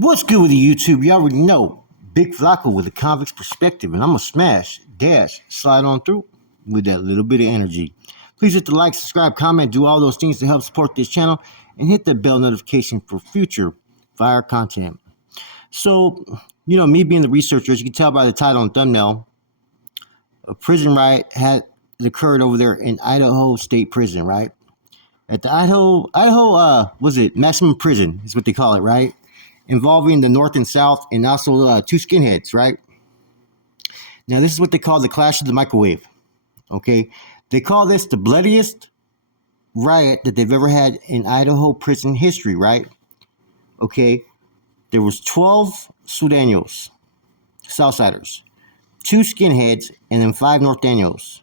What's good with the YouTube? You already know. Big Flacco with a convict's perspective, and I'm gonna smash, dash, slide on through with that little bit of energy. Please hit the like, subscribe, comment, do all those things to help support this channel, and hit the bell notification for future fire content. So, me being the researcher, as you can tell by the title and thumbnail, a prison riot had occurred over there in Idaho State Prison, right? At the Idaho, was it maximum prison is what they call it, right? Involving the North and South, and also two skinheads, right? Now, this is what they call the clash of the microwave, okay? They call this the bloodiest riot that they've ever had in Idaho prison history, right? Okay, there was 12 Sudanos, Southsiders, 2 skinheads, and then 5 Norteños.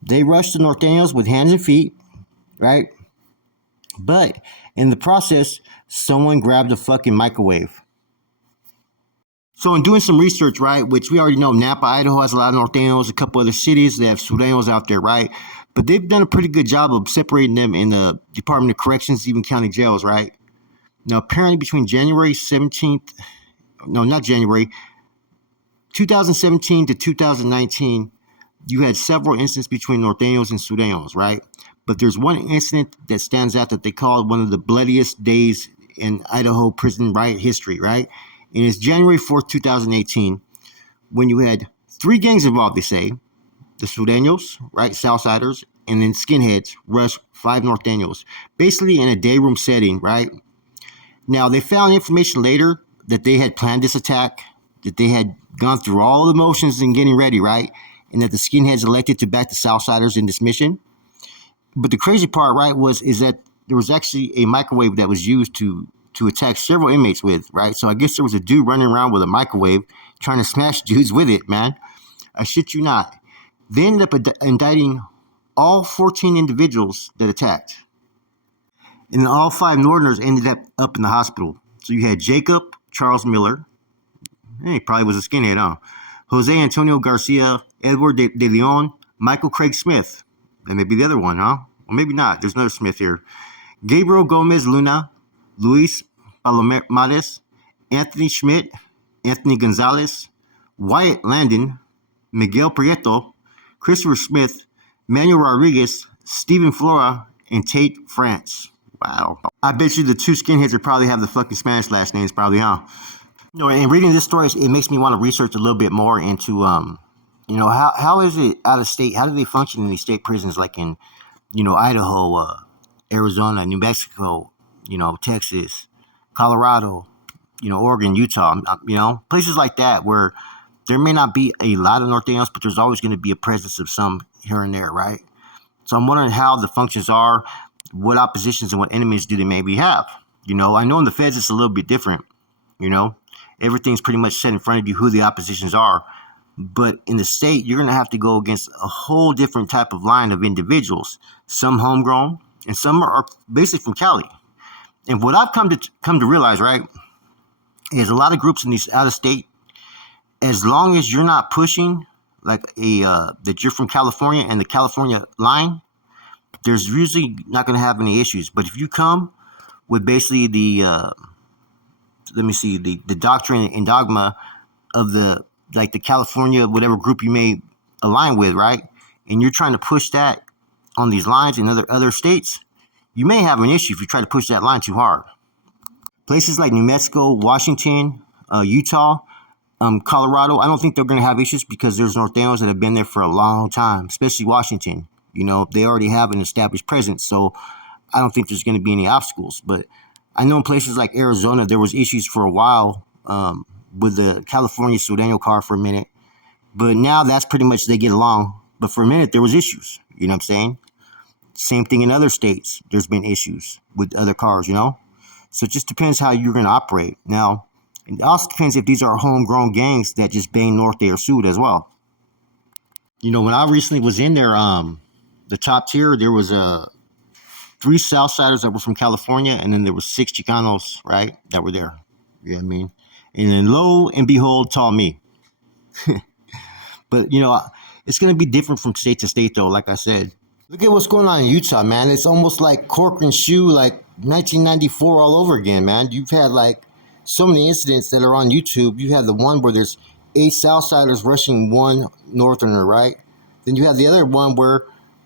They rushed the Norteños with hands and feet, right? But in the process, someone grabbed a fucking microwave. So in doing some research, right, which we already know, Napa, Idaho has a lot of Norteños, a couple other cities, they have Sudanos out there, right? But they've done a pretty good job of separating them in the Department of Corrections, even county jails, right? Now, apparently between January 17th, no, not January, 2017 to 2019, you had several incidents between Norteños and Sudanos, right? But there's one incident that stands out that they call one of the bloodiest days in Idaho prison riot history, right? And it's January 4th, 2018, when you had 3 gangs involved, they say. The Sudanos, right, Southsiders, and then skinheads rush 5 Norteños, basically in a day room setting, right? Now, they found information later that they had planned this attack, that they had gone through all the motions in getting ready, right? And that the skinheads elected to back the Southsiders in this mission. But the crazy part, right, is that there was actually a microwave that was used to attack several inmates with, right? So I guess there was a dude running around with a microwave trying to smash dudes with it, man. I shit you not. They ended up indicting all 14 individuals that attacked. And all 5 Northerners ended up in the hospital. So you had Jacob Charles Miller. He probably was a skinhead, huh? Jose Antonio Garcia, Edward de Leon, Michael Craig Smith. That may be the other one, huh? Or maybe not. There's another Smith here. Gabriel Gomez Luna, Luis Palomares, Anthony Schmidt, Anthony Gonzalez, Wyatt Landon, Miguel Prieto, Christopher Smith, Manuel Rodriguez, Stephen Flora, and Tate France. Wow. I bet you the 2 skinheads would probably have the fucking Spanish last names, probably, huh? And reading this story, it makes me want to research a little bit more into, how is it out of state? How do they function in these state prisons like in, Idaho, Arizona, New Mexico, Texas, Colorado, Oregon, Utah, places like that where there may not be a lot of Norteños, but there's always going to be a presence of some here and there, right? So I'm wondering how the functions are, what oppositions and what enemies do they maybe have. I know in the feds it's a little bit different, everything's pretty much set in front of you who the oppositions are. But in the state, you're going to have to go against a whole different type of line of individuals. Some homegrown, and some are basically from Cali. And what I've come to realize, right, is a lot of groups in these out of state, as long as you're not pushing like that you're from California and the California line, there's usually not going to have any issues. But if you come with basically the doctrine and dogma of the California, whatever group you may align with, right? And you're trying to push that on these lines in other states, you may have an issue if you try to push that line too hard. Places like New Mexico, Washington, Utah, Colorado, I don't think they're going to have issues because there's Norteños that have been there for a long time, especially Washington. They already have an established presence, so I don't think there's going to be any obstacles. But I know in places like Arizona, there was issues for a while with the California Sudano car for a minute. But now that's pretty much they get along. But for a minute, there was issues. You know what I'm saying? Same thing in other states. There's been issues with other cars, So it just depends how you're going to operate. Now, it also depends if these are homegrown gangs that just bang Norte or Sud as well. When I recently was in there, the top tier, there was 3 Southsiders that were from California, and then there were 6 Chicanos, right, that were there. You know what I mean? And then lo and behold, tall me. But, it's going to be different from state to state, though, like I said. Look at what's going on in Utah, man. It's almost like Corcoran Shoe, like 1994 all over again, man. You've had, so many incidents that are on YouTube. You have the one where there's 8 Southsiders rushing one Northerner, right? Then you have the other one where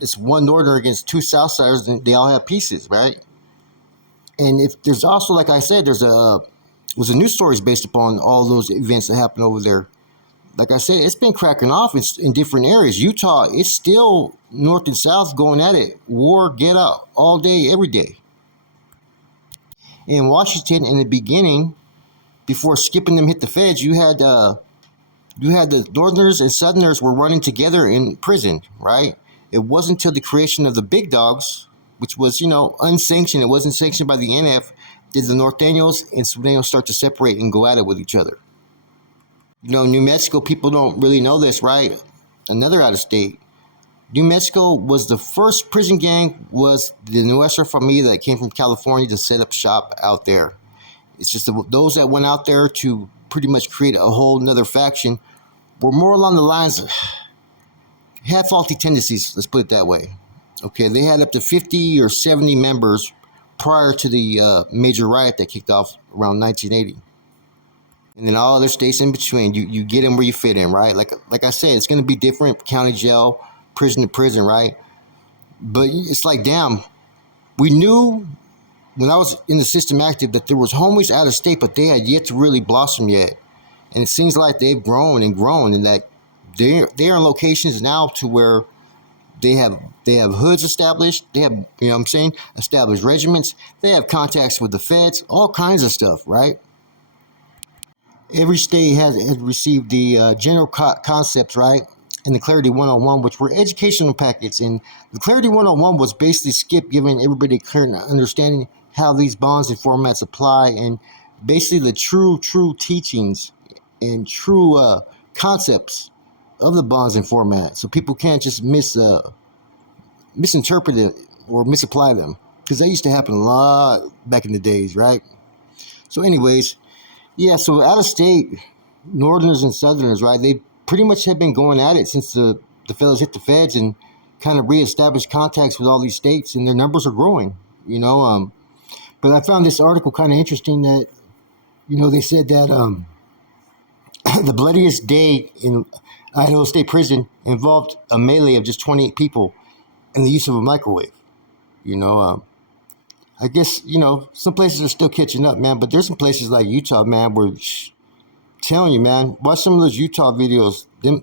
it's one Northerner against 2 Southsiders, and they all have pieces, right? And if there's also, like I said, was a news stories based upon all those events that happened over there. Like I said, it's been cracking off in different areas. Utah, it's still north and south going at it. War, get out, all day, every day. In Washington, in the beginning, before skipping them hit the feds, you had the Northerners and Southerners were running together in prison, right? It wasn't until the creation of the big dogs, which was, unsanctioned, it wasn't sanctioned by the NF, did the Norteños and Sureños start to separate and go at it with each other. New Mexico, people don't really know this, right? Another out of state. New Mexico was the first prison gang, was the Nuestra Familia that came from California to set up shop out there. It's just those that went out there to pretty much create a whole nother faction were more along the lines of, had faulty tendencies, let's put it that way. Okay, they had up to 50 or 70 members prior to the major riot that kicked off around 1980. And then all other states in between, you get in where you fit in, right? Like I said, it's going to be different, county jail, prison to prison, right? But it's like, damn, we knew when I was in the system active that there was homies out of state, but they had yet to really blossom yet. And it seems like they've grown and that they're in locations now to where they have hoods established, they have, established regiments, they have contacts with the feds, all kinds of stuff, right? Every state has received the general concepts, right? And the Clarity 101, which were educational packets. And the Clarity 101 was basically giving everybody a clear understanding how these bonds and formats apply, and basically the true teachings and true concepts of the bonds and formats. So people can't just misinterpret it or misapply them, because that used to happen a lot back in the days, right? So anyways, yeah, so out of state, Northerners and Southerners, right, they pretty much have been going at it since the fellas hit the feds and kind of reestablished contacts with all these states, and their numbers are growing, But I found this article kind of interesting that, they said that the bloodiest day in Idaho State Prison involved a melee of just 28 people and the use of a microwave. I guess, some places are still catching up, man, but there's some places like Utah, man, where, telling you, man, watch some of those Utah videos. Them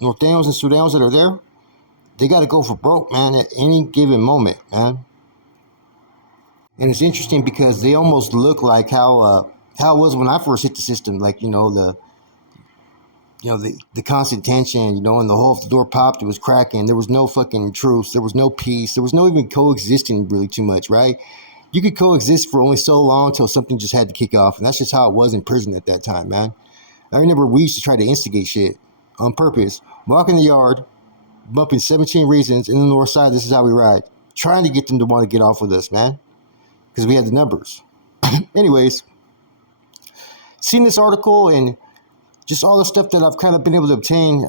Norteños and Sureños that are there, they got to go for broke, man, at any given moment, man. And it's interesting because they almost look like how it was when I first hit the system, like, the constant tension, and the whole, if the door popped, it was cracking. There was no fucking truce. There was no peace. There was no even coexisting really too much, right? You could coexist for only so long until something just had to kick off. And that's just how it was in prison at that time, man. I remember we used to try to instigate shit on purpose. Walk in the yard, bumping 17 Reasons in the north side, this is how we ride. Trying to get them to want to get off with us, man. Because we had the numbers. Anyways, seen this article and just all the stuff that I've kind of been able to obtain.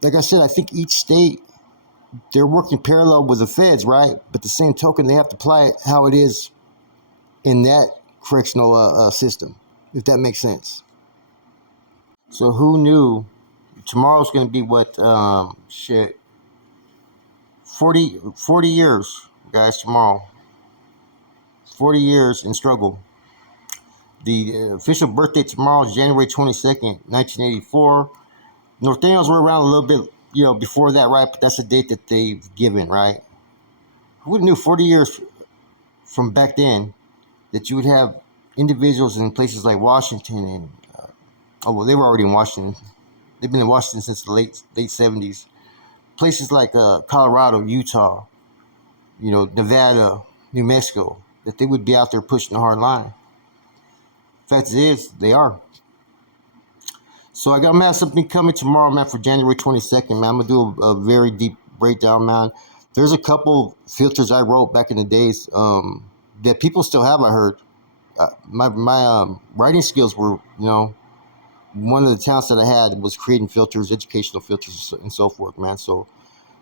Like I said, I think each state, they're working parallel with the feds, right? But the same token, they have to apply it how it is in that correctional system, if that makes sense. So who knew tomorrow's going to be 40 years, guys, tomorrow. 40 years in struggle. The official birthday tomorrow is January 22nd, 1984. Norteños were around a little bit, before that, right? But that's the date that they've given, right? Who knew 40 years from back then that you would have individuals in places like Washington and, they were already in Washington. They've been in Washington since the late 70s. Places like Colorado, Utah, Nevada, New Mexico, that they would be out there pushing the hard line. Fact is, they are. So I'm gonna have something coming tomorrow, man, for January 22nd, man. I'm gonna do a very deep breakdown, man. There's a couple filters I wrote back in the days that people still have. I heard my writing skills were, one of the talents that I had was creating filters, educational filters, and so forth, man. So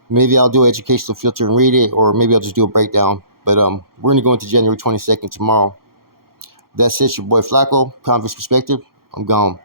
maybe I'll do an educational filter and read it, or maybe I'll just do a breakdown. But we're gonna go into January 22nd tomorrow. That's it. Your boy Flacco, Convicts Perspective. I'm gone.